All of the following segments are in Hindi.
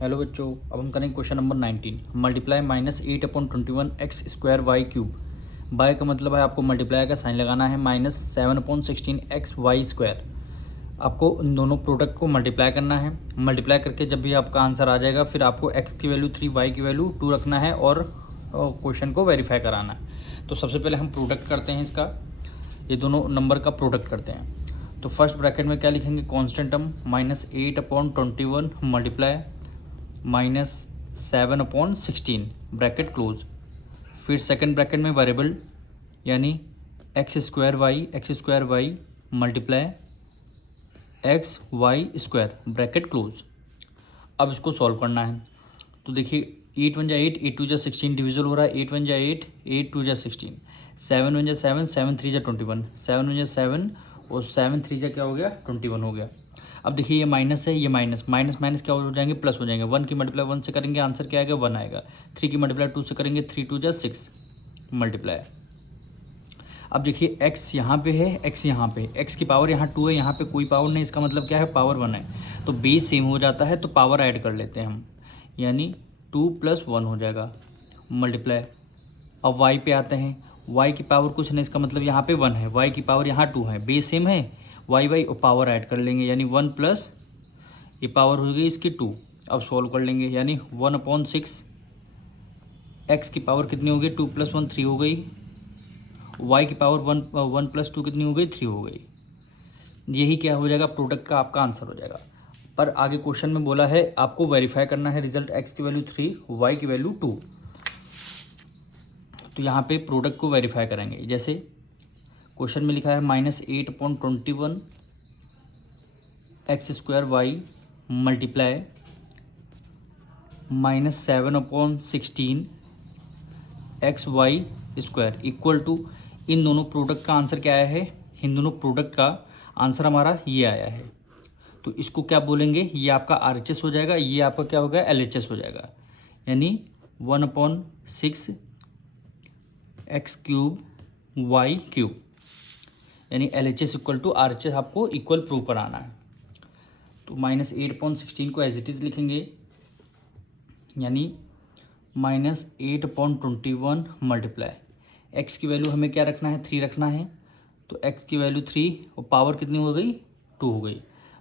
हेलो बच्चों, अब हम करेंगे question number 19। Multiply -8/21 x² y³ bye का मतलब है आपको मल्टीप्लाई का साइन लगाना है -7/16 xy²। आपको इन दोनों प्रोडक्ट को मल्टीप्लाई करना है। मल्टीप्लाई करके जब भी आपका आंसर आ जाएगा फिर आपको x की वैल्यू 3 y की वैल्यू 2 रखना है और क्वेश्चन को वेरीफाई कराना है। तो सबसे पहले हम प्रोडक्ट करते हैं इसका, ये दोनों नंबर का प्रोडक्ट करते हैं। तो फर्स्ट ब्रैकेट में क्या लिखेंगे, constant term -8/21 multiply -7/16 bracket close. फिर सेकंड ब्रैकेट में वेरिएबल यानी x² y multiply xy² bracket close. अब इसको सॉल्व करना है। तो देखिए 8 1 जा 8, 8 2 जा 16 डिविजल हो रहा है। 8 1 जा 8, 8 2 जा 16, 7 1 जा 7, 7 3 जा 21, 7 1 जा 7 और 7 3 जा क्या हो गया 21 हो गया। अब देखिए ये माइनस है, ये माइनस माइनस माइनस क्या हो जाएंगे, प्लस हो जाएंगे। 1 की मल्टीप्लाई 1 से करेंगे आंसर क्या आएगा 1 आएगा। 3 की मल्टीप्लाई 2 से करेंगे 3 2 जा 6 मल्टीप्लाई। अब देखिए x यहाँ पे है, x यहाँ पे, x की पावर यहाँ 2 है, यहाँ पे कोई पावर नहीं, इसका मतलब क्या है पावर 1 है। तो बेस सेम हो जाता है तो पावर ऐड कर लेते हैं हम, यानी 2 + 1 हो जाएगा मल्टीप्लाई। अब y पे आते हैं, y की पावर कुछ नहीं, इसका मतलब यहाँ पे 1 है, y की पावर यहाँ 2 है, बेस सेम है, y और पावर ऐड कर लेंगे यानी 1 प्लस ये पावर हो गई इसकी 2। अब सॉल्व कर लेंगे यानी 1/6 x की पावर कितनी हो गई 2 + 1 3 हो गई, y की पावर 1 + 2 कितनी हो गई 3 हो गई। यही क्या हो जाएगा प्रोडक्ट का आपका आंसर हो जाएगा। पर आगे क्वेश्चन में बोला है आपको वेरीफाई करना है रिजल्ट x की वैल्यू 3 y की वैल्यू 2। तो यहाँ पे प्रोडक्ट को वेरीफाई करेंगे। जैसे क्वेश्चन में लिखा है -8/21 x² y multiply -7/16 xy² equal to, इन दोनों प्रोडक्ट का आंसर क्या आया है, इन दोनों प्रोडक्ट का आंसर हमारा ये आया है। तो इसको क्या बोलेंगे, ये आपका RHS हो जाएगा, ये आपका क्या होगा LHS हो जाएगा, यानी 1/6 x³ y³ यानी LHS इक्वल टू RHS आपको इक्वल प्रूव कराना है। तो -8/16 को एज इट इज़ लिखेंगे, यानी -8/21 मल्टीप्लाई x की वैल्यू हमें क्या रखना है 3 रखना है, तो x की वैल्यू 3 और पावर कितनी हो गई 2 हो गई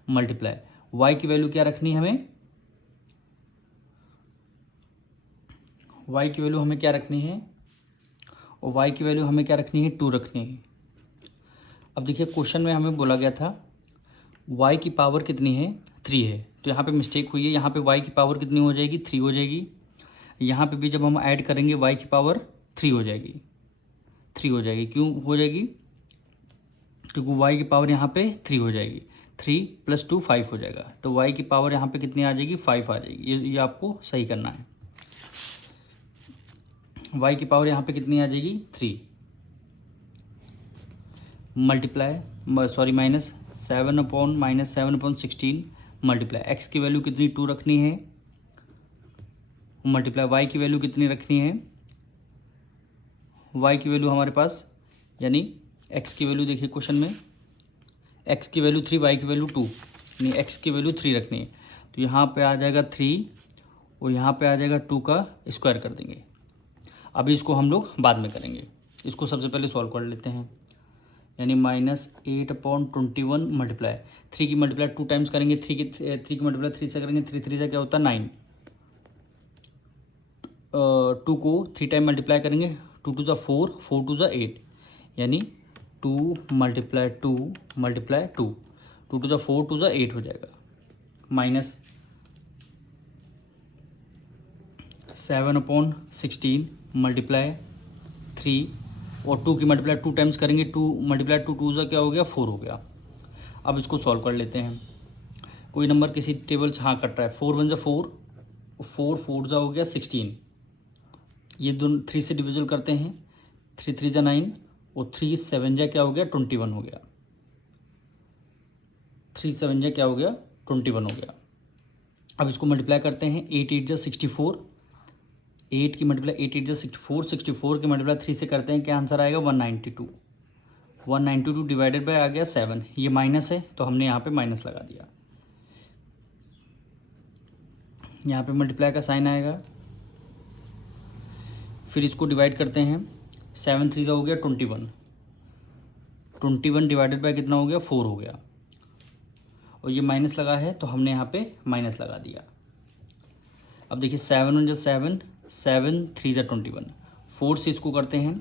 मल्टीप्लाई। y की वैल्यू क्या रखनी है हमें, y की वैल्यू हमें क्या रखनी है, और y की वैल्यू हमें क्या रखनी है 2 रखनी है। अब देखिए क्वेश्चन में हमें बोला गया था y की पावर कितनी है 3 है, तो यहाँ पे मिस्टेक हुई है, यहाँ पे y की पावर कितनी हो जाएगी 3 हो जाएगी। यहाँ पे भी जब हम ऐड करेंगे y की पावर 3 हो जाएगी, 3 हो जाएगी। क्यों हो जाएगी, क्योंकि y की पावर यहाँ पे 3 हो जाएगी, 3 + 2 5 हो जाएगा। तो y की पावर यहाँ पे कितनी आ जाएगी 5 आ जाएगी। ये आपको सही करना है, y की पावर यहाँ पे कितनी आ जाएगी 3 मल्टीप्लाई सॉरी -7/16 मल्टीप्लाई x की वैल्यू कितनी 2 रखनी है मल्टीप्लाई y की वैल्यू कितनी रखनी है, y की वैल्यू हमारे पास यानी x की वैल्यू देखिए क्वेश्चन में x की वैल्यू 3 y की वैल्यू 2 यानी x की वैल्यू 3 रखनी है। तो यहाँ पे आ जाएगा 3 और यहाँ पे आ जाएगा 2 का स्क्वायर कर देंगे। अभी इसको हम लोग बाद में करेंगे, इसको सबसे पहले सॉल्व कर लेते हैं। यानी -8/21 मल्टीप्लाई 3 की मल्टीप्लाई 2 टाइम्स करेंगे, 3 की मल्टीप्लाई 3 से करेंगे, 3 3 से क्या होता है 9, 2 को 3 टाइम मल्टीप्लाई करेंगे, 2 2 = 4, 4 2 = 8 यानी 2 × 2 × 2, 2 2 = 4, 2 × 8 हो जाएगा। -7/16 मल्टीप्लाई 3 और 2 की मल्टीप्लाई 2 टाइम्स करेंगे, 2 × 2 2 क्या हो गया 4 हो गया। अब इसको सॉल्व कर लेते हैं। कोई नंबर किसी टेबल से हाँ कट रहा है, 4 1 = 4, 4 4 हो गया 16, ये दोनों 3 से डिविजल करते हैं, 3 3 = 9 और 3 7 क्या हो गया 21 हो गया, 3 7 क्या हो गया 21 हो गया। अब इसको मल्टीप्लाई करते हैं, 8 8 = 64, 8 की मल्टीप्लाई 8 8 = 64, 64 की मल्टीप्लाई 3 से करते हैं, क्या आंसर आएगा 192, 192 डिवाइडेड बाय आ गया 7, ये माइनस है तो हमने यहाँ पे माइनस लगा दिया, यहाँ पे मल्टीप्लाई का साइन आएगा, फिर इसको डिवाइड करते हैं। 7 3 हो गया 21, 21 डिवाइडेड बाय कितना हो गया 4 हो गया, और ये माइनस लगा है तो हमने यहाँ पे माइनस लगा दिया। अब देखिए 7 1 7, 7 3 21, 4 से इसको करते हैं,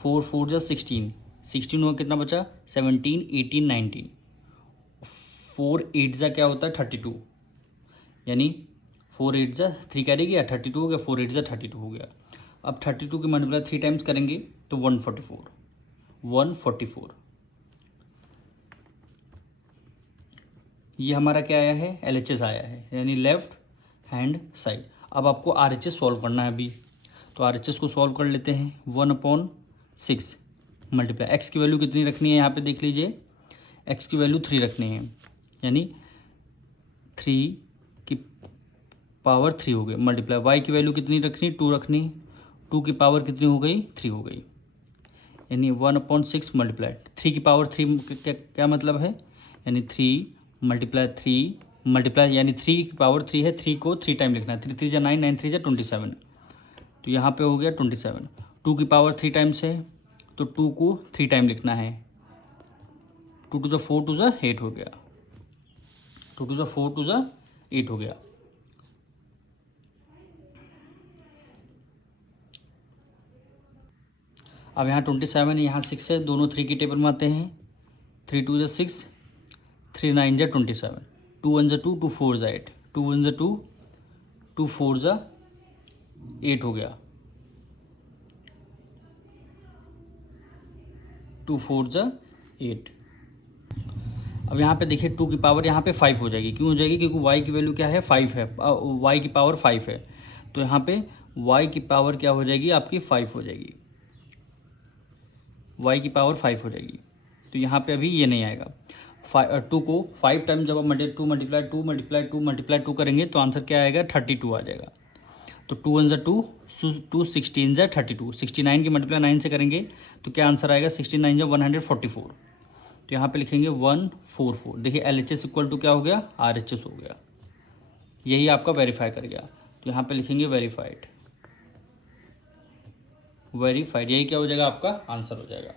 4 4 16, 16 हुआ कितना बचा 17 18 19, 4 8 क्या होता है 32, यानी 4 8 3 कैरी गया 32 हो गया, 4 8 32 हो गया। अब 32 के मल्टीप्लाई 3 टाइम्स करेंगे तो 144, 144 ये हमारा क्या आया है LHS आया है, यानी लेफ्ट हैंड साइड। अब आपको RHS सॉल्व करना है अभी, तो RHS को सॉल्व कर लेते हैं। 1/6 मल्टीप्लाई, एक्स की वैल्यू कितनी रखनी है यहाँ पे देख लीजिए, एक्स की वैल्यू 3 रखनी है, यानी 3 की पावर 3 हो गई, मल्टीप्लाई वाई की वैल्यू कितनी रखनी 2 रखनी, 2 की पावर कितनी हो गई 3 हो गई, यानी 1/6 मल्टीप्लाई 3 की पावर 3 क्या मतलब है, यानी 3 मल्टीप्लाई 3 मल्टीप्लाई, यानी 3 की पावर 3 है, 3 को 3 टाइम लिखना है, 3 3 9 9 3 27, तो यहाँ पे हो गया 27। 2 की पावर 3 टाइम्स है तो 2 को 3 टाइम लिखना है, 2 2 4 2 8 हो गया, 2 2 4 2 8 हो गया। अब यहाँ 27 है, यहाँ 6 है, दोनों 3 की टेबल में आते हैं, 3 2 6, 3 9 27, 2 1 2, 2 4 8, 2 1 2, 2 4 8 हो गया, 2 4 8। अब यहाँ पे देखिए 2 की पावर यहाँ पे 5 हो जाएगी, क्यों हो जाएगी, क्योंकि y की वैल्यू क्या है 5 है, y की पावर 5 है, तो यहाँ पे y की पावर क्या हो जाएगी आपकी 5 हो जाएगी, y की पावर 5 हो जाएगी, तो यहाँ पे अभी ये नहीं आएगा। 2 को 5 टाइम जब आप मल्टीप्लाई 2 करेंगे तो आंसर क्या आएगा 32 आ जाएगा, तो 2 1 2, 2 16 32, 69 की मल्टीप्लाई 9 से करेंगे तो क्या आंसर आएगा 69 144, तो यहाँ पे लिखेंगे 144। देखिए LHS इक्वल टू क्या हो गया RHS हो गया, यही आपका वेरीफाई कर गया, तो यहाँ पे लिखेंगे वेरीफाइड, यही क्या हो जाएगा आपका आंसर हो जाएगा।